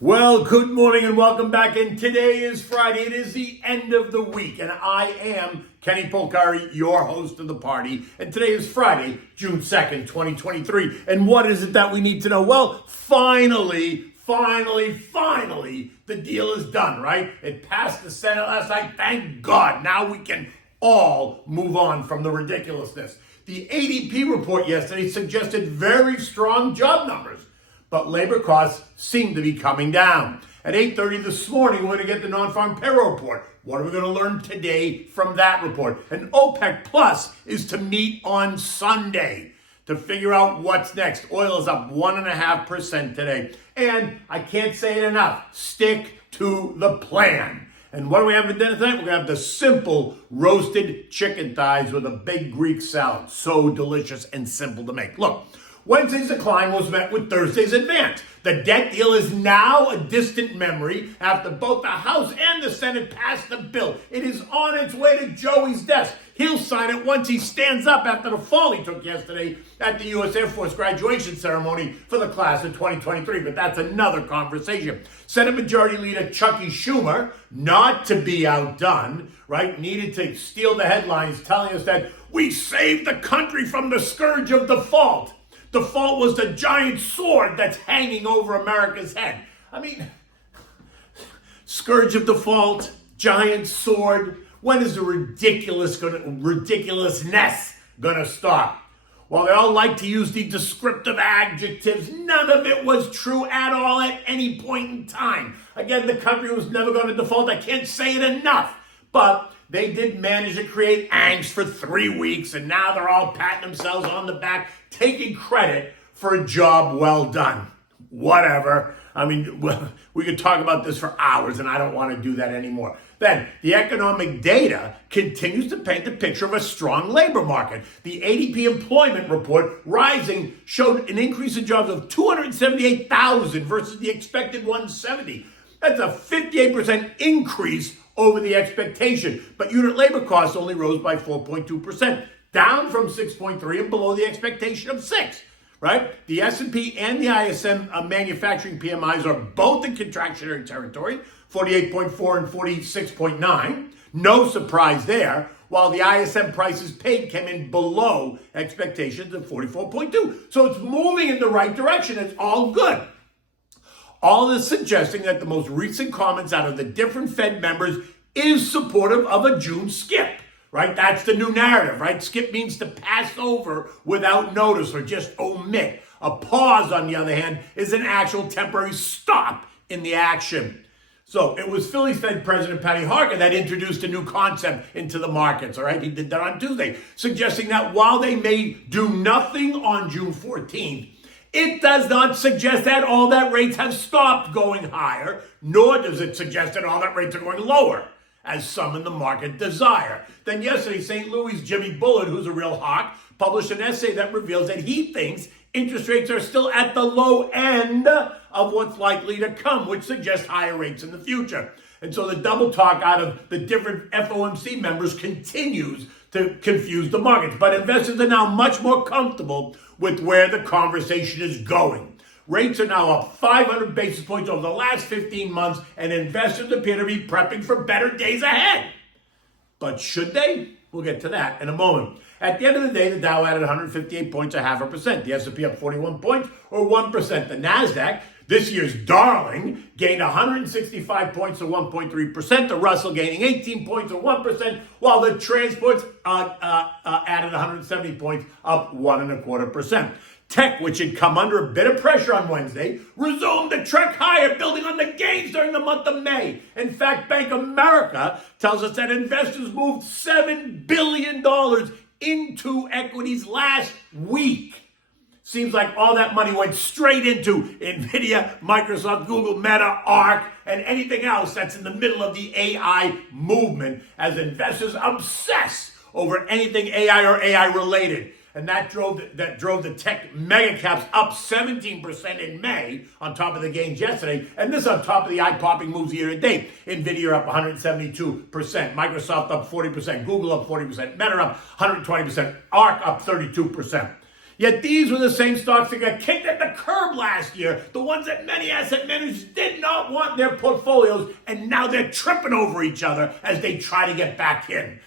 Well, good morning and welcome back. And today is Friday. It is the end of the week. And I am Kenny Polcari, your host of the party. And today is Friday, June 2nd, 2023. And what is it that we need to know? Well, finally, the deal is done, right? It passed the Senate last night. Thank God. Now we can all move on from the ridiculousness. The ADP report yesterday suggested very strong job numbers, but labor costs seem to be coming down. At 8:30 this morning, we're going to get the non-farm payroll report. What are we going to learn today from that report? And OPEC Plus is to meet on Sunday to figure out what's next. Oil is up 1.5% today. And I can't say it enough, stick to the plan. And what do we have for dinner tonight? We're going to have the simple roasted chicken thighs with a big Greek salad. So delicious and simple to make. Look, Wednesday's decline was met with Thursday's advance. The debt deal is now a distant memory after both the House and the Senate passed the bill. It is on its way to Joey's desk. He'll sign it once he stands up after the fall he took yesterday at the U.S. Air Force graduation ceremony for the class of 2023. But that's another conversation. Senate Majority Leader Chucky Schumer, not to be outdone, right, needed to steal the headlines telling us that we saved the country from the scourge of default. Default was the giant sword that's hanging over America's head. I mean, scourge of default, giant sword. When is the ridiculousness gonna stop? While they all like to use the descriptive adjectives, none of it was true at all at any point in time. Again, the country was never going to default. I can't say it enough. But they did manage to create angst for 3 weeks, and now they're all patting themselves on the back, taking credit for a job well done. Whatever. I mean, we could talk about this for hours, and I don't want to do that anymore. Then, the economic data continues to paint the picture of a strong labor market. The ADP employment report, rising, showed an increase in jobs of 278,000 versus the expected 170. That's a 58% increase over the expectation. But unit labor costs only rose by 4.2%, down from 6.3 and below the expectation of 6. Right? The S&P and the ISM manufacturing PMIs are both in contractionary territory, 48.4 and 46.9. No surprise there. While the ISM prices paid came in below expectations of 44.2. So it's moving in the right direction. It's all good. All this suggesting that the most recent comments out of the different Fed members is supportive of a June skip. Right? That's the new narrative, right? Skip means to pass over without notice or just omit. A pause, on the other hand, is an actual temporary stop in the action. So it was Philly's Fed President Patty Harker that introduced a new concept into the markets, all right? He did that on Tuesday, suggesting that while they may do nothing on June 14th, it does not suggest at all that rates have stopped going higher, nor does it suggest at all that rates are going lower, as some in the market desire. Then yesterday, St. Louis' Jimmy Bullard, who's a real hawk, published an essay that reveals that he thinks interest rates are still at the low end of what's likely to come, which suggests higher rates in the future. And so the double talk out of the different FOMC members continues to confuse the markets. But investors are now much more comfortable with where the conversation is going. Rates are now up 500 basis points over the last 15 months, and investors appear to be prepping for better days ahead. But should they? We'll get to that in a moment. At the end of the day, the Dow added 158 points, 0.5%. The S&P up 41 points, or 1%. The NASDAQ, this year's darling, gained 165 points, or 1.3%. The Russell gaining 18 points, or 1%, while the transports added 170 points, up 1.25%. Tech, which had come under a bit of pressure on Wednesday, resumed the trek higher, building on the gains during the month of May. In fact, Bank of America tells us that investors moved $7 billion into equities last week. Seems like all that money went straight into NVIDIA, Microsoft, Google, Meta, ARK, and anything else that's in the middle of the AI movement as investors obsess over anything AI or AI related. And that drove the tech mega caps up 17% in May on top of the gains yesterday. And this on top of the eye-popping moves year to date. NVIDIA up 172%, Microsoft up 40%, Google up 40%, Meta up 120%, ARK up 32%. Yet these were the same stocks that got kicked at the curb last year, the ones that many asset managers did not want in their portfolios, and now they're tripping over each other as they try to get back in.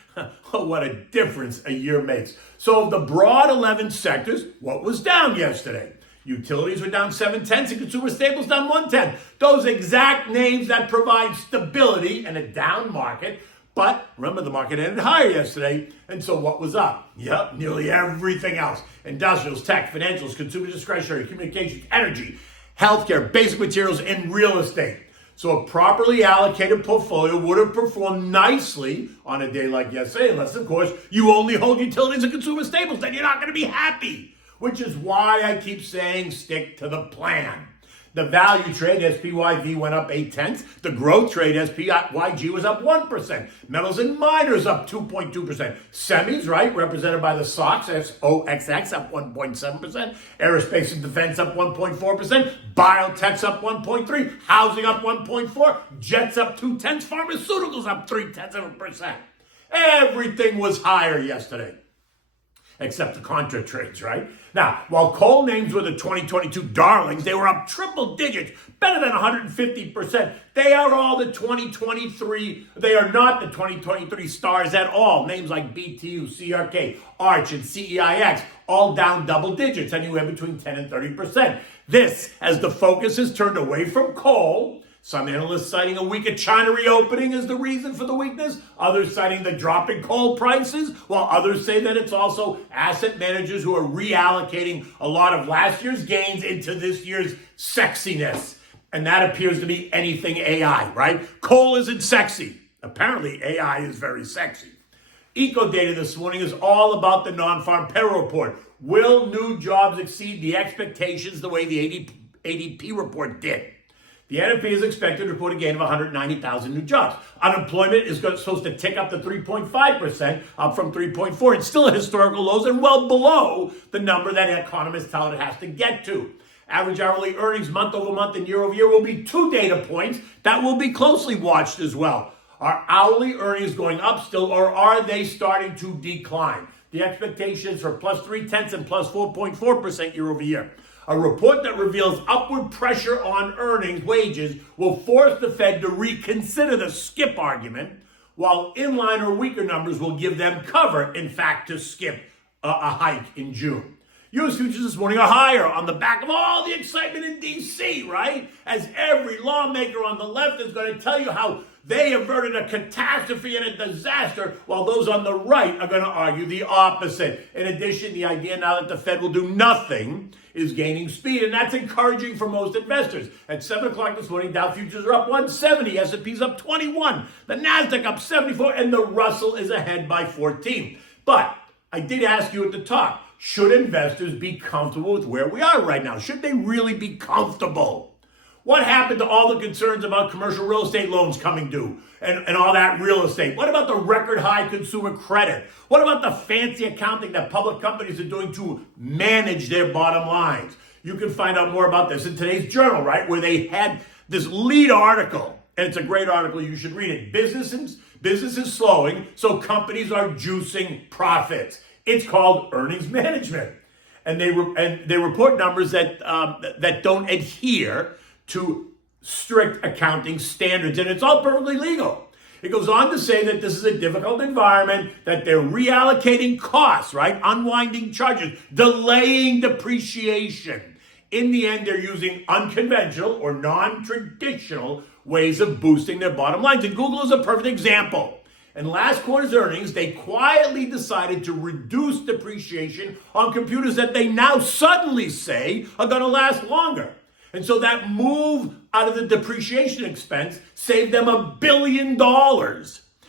Oh, what a difference a year makes. So of the broad 11 sectors, what was down yesterday? Utilities were down 7/10 and consumer staples down 1/10. Those exact names that provide stability in a down market. But remember, the market ended higher yesterday. And so what was up? Yep, nearly everything else. Industrials, tech, financials, consumer discretionary, communications, energy, healthcare, basic materials, and real estate. So a properly allocated portfolio would have performed nicely on a day like yesterday, unless, of course, you only hold utilities and consumer staples. Then you're not going to be happy, which is why I keep saying stick to the plan. The value trade, SPYV, went up 0.8. The growth trade, SPYG, was up 1%. Metals and miners up 2.2%. Semis, right, represented by the SOX, SOXX, up 1.7%. Aerospace and defense up 1.4%. Biotech's up 1.3%. Housing up 1.4%. Jets up 0.2. Pharmaceuticals up 0.3%. Everything was higher yesterday, except the contra trades, right? Now, while coal names were the 2022 darlings, they were up triple digits, better than 150%. They are all the 2023, they are not the 2023 stars at all. Names like BTU, CRK, Arch, and CEIX, all down double digits, anywhere between 10 and 30%. This, as the focus is turned away from coal. Some analysts citing a weaker China reopening as the reason for the weakness. Others citing the drop in coal prices, while others say that it's also asset managers who are reallocating a lot of last year's gains into this year's sexiness. And that appears to be anything AI, right? Coal isn't sexy. Apparently, AI is very sexy. Eco data this morning is all about the non-farm payroll report. Will new jobs exceed the expectations the way the ADP report did? The NFP is expected to report a gain of 190,000 new jobs. Unemployment is supposed to tick up to 3.5%, up from 3.4%. It's still at historical lows and well below the number that economists tell it has to get to. Average hourly earnings month over month and year over year will be 2 data points that will be closely watched as well. Are hourly earnings going up still, or are they starting to decline? The expectation is for plus 0.3 and plus 4.4% year over year. A report that reveals upward pressure on earnings, wages, will force the Fed to reconsider the skip argument, while inline or weaker numbers will give them cover, in fact, to skip a hike in June. U.S. futures this morning are higher on the back of all the excitement in D.C., right? As every lawmaker on the left is going to tell you how they averted a catastrophe and a disaster, while those on the right are going to argue the opposite. In addition, the idea now that the Fed will do nothing is gaining speed, and that's encouraging for most investors. At 7 o'clock this morning, Dow futures are up 170, S&P's up 21, the NASDAQ up 74, and the Russell is ahead by 14. But I did ask you at the top, should investors be comfortable with where we are right now? Should they really be comfortable? What happened to all the concerns about commercial real estate loans coming due and all that real estate? What about the record high consumer credit? What about the fancy accounting that public companies are doing to manage their bottom lines? You can find out more about this in today's journal, right? Where they had this lead article, and it's a great article. You should read it. Business is slowing, so companies are juicing profits. It's called earnings management. And they report numbers that don't adhere to strict accounting standards, and it's all perfectly legal. It goes on to say that this is a difficult environment, that they're reallocating costs, right? Unwinding charges, delaying depreciation. In the end, they're using unconventional or non-traditional ways of boosting their bottom lines, and Google is a perfect example. In last quarter's earnings, they quietly decided to reduce depreciation on computers that they now suddenly say are going to last longer. And so that move out of the depreciation expense saved them $1 billion.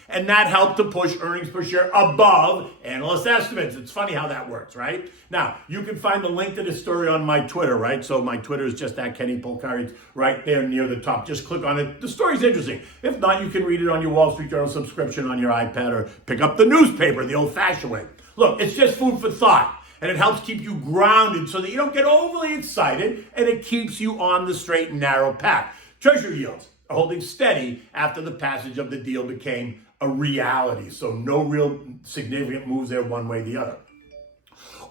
And that helped to push earnings per share above analyst estimates. It's funny how that works, right? Now, you can find the link to this story on my Twitter, right? So my Twitter is just at Kenny Polcari. It's right there near the top. Just click on it. The story's interesting. If not, you can read it on your Wall Street Journal subscription on your iPad or pick up the newspaper the old-fashioned way. Look, it's just food for thought. And it helps keep you grounded so that you don't get overly excited, and it keeps you on the straight and narrow path. Treasury yields are holding steady after the passage of the deal became a reality. So no real significant moves there one way or the other.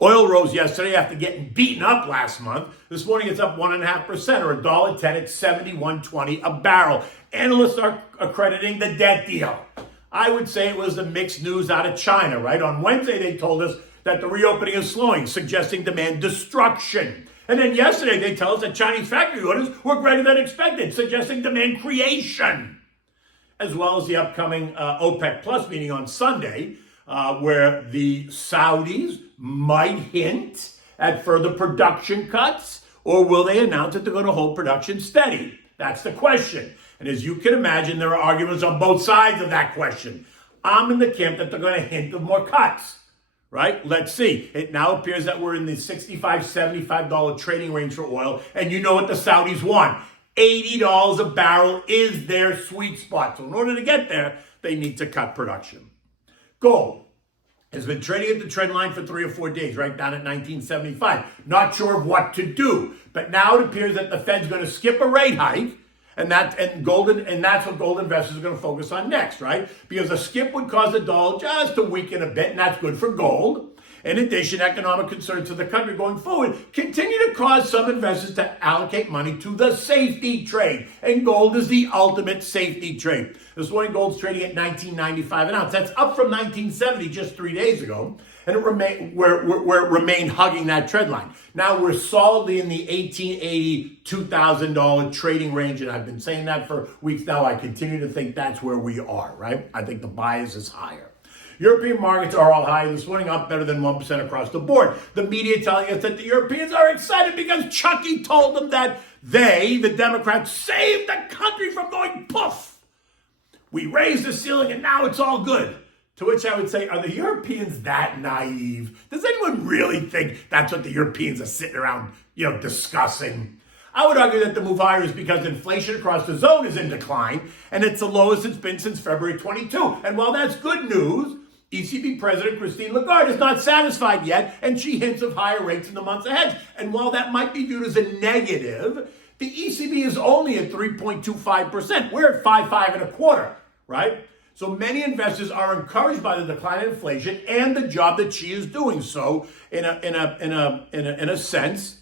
Oil rose yesterday after getting beaten up last month. This morning it's up 1.5% or $1.10 at $71.20 a barrel. Analysts are accrediting the debt deal. I would say it was the mixed news out of China, right? On Wednesday they told us that the reopening is slowing, suggesting demand destruction. And then yesterday they tell us that Chinese factory orders were greater than expected, suggesting demand creation. As well as the upcoming OPEC Plus meeting on Sunday, where the Saudis might hint at further production cuts, or will they announce that they're going to hold production steady? That's the question. And as you can imagine, there are arguments on both sides of that question. I'm in the camp that they're going to hint of more cuts, right? Let's see. It now appears that we're in the $65, $75 trading range for oil, and you know what the Saudis want. $80 a barrel is their sweet spot. So in order to get there, they need to cut production. Gold has been trading at the trend line for 3 or 4 days, right down at 1975. Not sure of what to do, but now it appears that the Fed's going to skip a rate hike, and that's what gold investors are going to focus on next, right? Because a skip would cause the dollar just to weaken a bit, and that's good for gold. In addition, economic concerns for the country going forward continue to cause some investors to allocate money to the safety trade. And gold is the ultimate safety trade. This morning, gold's trading at $19.95 an ounce. That's up from $19.70 just 3 days ago. And it remained hugging that trend line. Now we're solidly in the $1,880, $2,000 trading range. And I've been saying that for weeks now. I continue to think that's where we are, right? I think the bias is higher. European markets are all high this morning, up better than 1% across the board. The media telling us that the Europeans are excited because Chucky told them that they, the Democrats, saved the country from going poof. We raised the ceiling and now it's all good. To which I would say, are the Europeans that naive? Does anyone really think that's what the Europeans are sitting around, discussing? I would argue that the move higher is because inflation across the zone is in decline, and it's the lowest it's been since February 22. And while that's good news, ECB President Christine Lagarde is not satisfied yet, and she hints of higher rates in the months ahead. And while that might be viewed as a negative, the ECB is only at 3.25%. We're at 5.25%, right? So many investors are encouraged by the decline in inflation and the job that she is doing. So in a sense,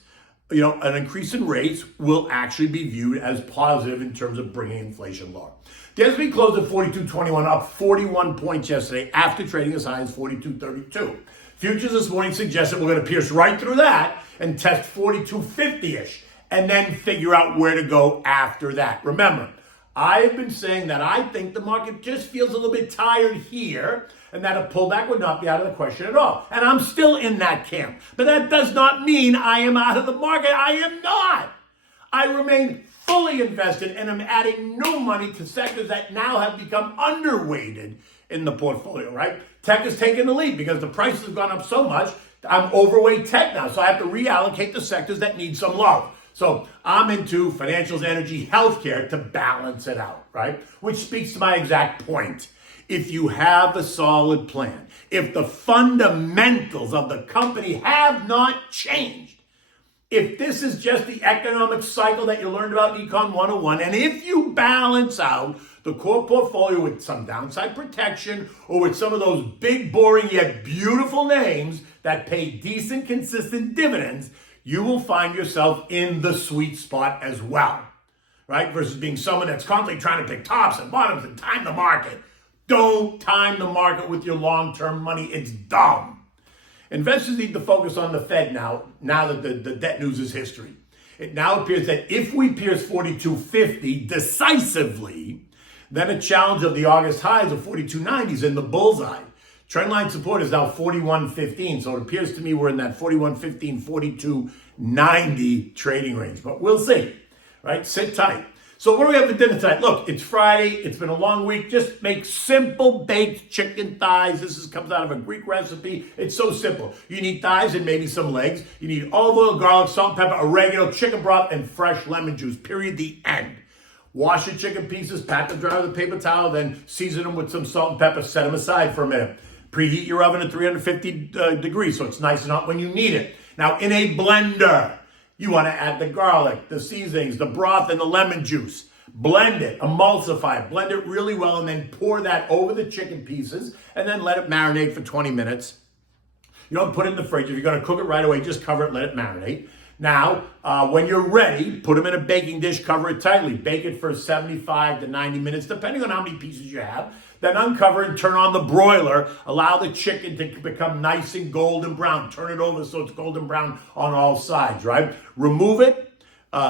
an increase in rates will actually be viewed as positive in terms of bringing inflation lower. The S&P closed at 42.21, up 41 points yesterday after trading as high as 42.32. Futures this morning suggest that we're going to pierce right through that and test 42.50-ish and then figure out where to go after that. Remember, I've been saying that I think the market just feels a little bit tired here and that a pullback would not be out of the question at all. And I'm still in that camp. But that does not mean I am out of the market. I am not. I remain fully invested and am adding new money to sectors that now have become underweighted in the portfolio, right? Tech has taken the lead because the prices have gone up so much. I'm overweight tech now, so I have to reallocate the sectors that need some love. So I'm into financials, energy, healthcare to balance it out, right? Which speaks to my exact point. If you have a solid plan, if the fundamentals of the company have not changed, if this is just the economic cycle that you learned about in Econ 101, and if you balance out the core portfolio with some downside protection or with some of those big, boring, yet beautiful names that pay decent, consistent dividends, you will find yourself in the sweet spot as well, right? Versus being someone that's constantly trying to pick tops and bottoms and time the market. Don't time the market with your long-term money. It's dumb. Investors need to focus on the Fed now that the debt news is history. It now appears that if we pierce 42.50 decisively, then a challenge of the August highs of 42.90 is in the bullseye. Trendline support is now 41.15, so it appears to me we're in that 41.15, 42.90 trading range. But we'll see, right? Sit tight. So what do we have for dinner tonight? Look, it's Friday. It's been a long week. Just make simple baked chicken thighs. This comes out of a Greek recipe. It's so simple. You need thighs and maybe some legs. You need olive oil, garlic, salt, pepper, oregano, chicken broth, and fresh lemon juice. Period. The end. Wash your chicken pieces, pat them dry with a paper towel, then season them with some salt and pepper. Set them aside for a minute. Preheat your oven at 350 degrees so it's nice and hot when you need it. Now, in a blender, you want to add the garlic, the seasonings, the broth, and the lemon juice. Blend it, emulsify it, blend it really well, and then pour that over the chicken pieces, and then let it marinate for 20 minutes. You don't put it in the fridge. If you're going to cook it right away, just cover it, let it marinate. Now, when you're ready, put them in a baking dish, cover it tightly. Bake it for 75 to 90 minutes, depending on how many pieces you have. Then uncover and turn on the broiler. Allow the chicken to become nice and golden brown. Turn it over so it's golden brown on all sides, right? Remove it,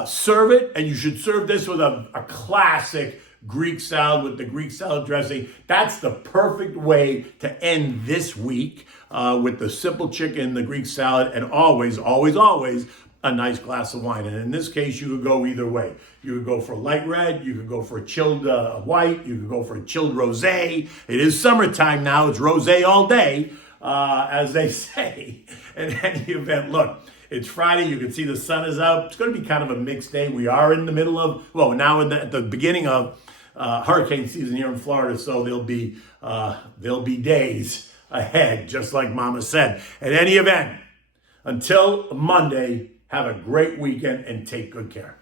serve it, and you should serve this with a classic Greek salad with the Greek salad dressing. That's the perfect way to end this week with the simple chicken, the Greek salad, and always, always, always a nice glass of wine. And in this case, you could go either way. You could go for a light red, you could go for a chilled white, you could go for a chilled rosé. It is summertime now, it's rosé all day, as they say. In any event, look, it's Friday, you can see the sun is out. It's going to be kind of a mixed day. We are in the middle of, well, now at the beginning of hurricane season here in Florida, so there'll be days ahead, just like Mama said. In any event, until Monday, have a great weekend and take good care.